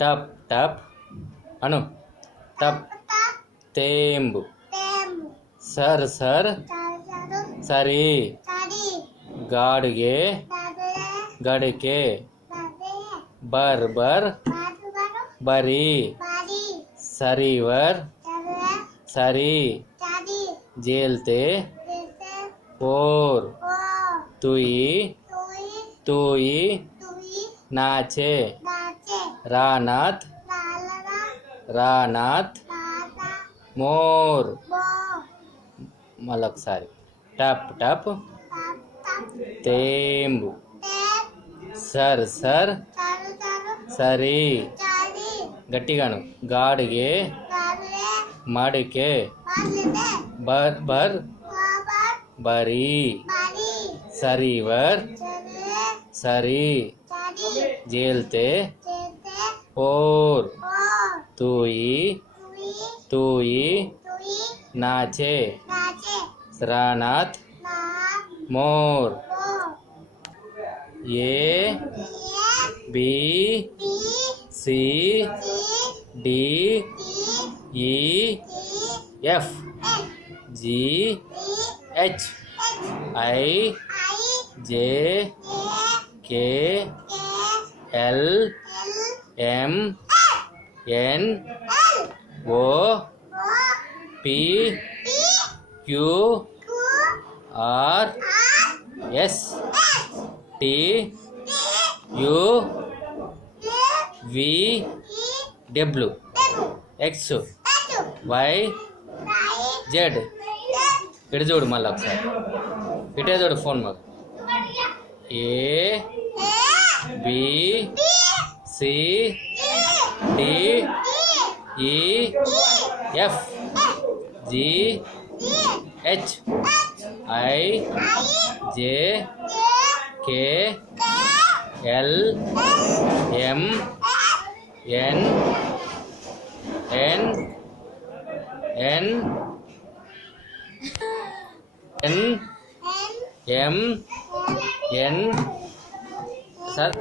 టప్ టప్ అను టప్ తేంబు సర్ సర్ సరి గాడిగే గడికే బర్ బర్ బరి సరివర్ సరి జేల్తే ఓర్ తుయి తుయి నాచే రానాథ్ రానాథ్ మోర్ మళ్ళొకసారి టప్ టప్ తేంబు సర్ సర్ సరి గట్టిగాను గాడిగే మడికే బర్ బర్ బరి సరివర్ సరి జేల్తే ఓర్ తుయి తుయి నాచే రానాథ్ మోర్ A B C D E F G H I J K L M N O P Q R S T U V W X Y Z ఇటు చూడు మళ్ళీ ఒకసారి ఇటే చూడు ఫోన్ మాకు A B C D E F G H I J K L M N N N N M N sir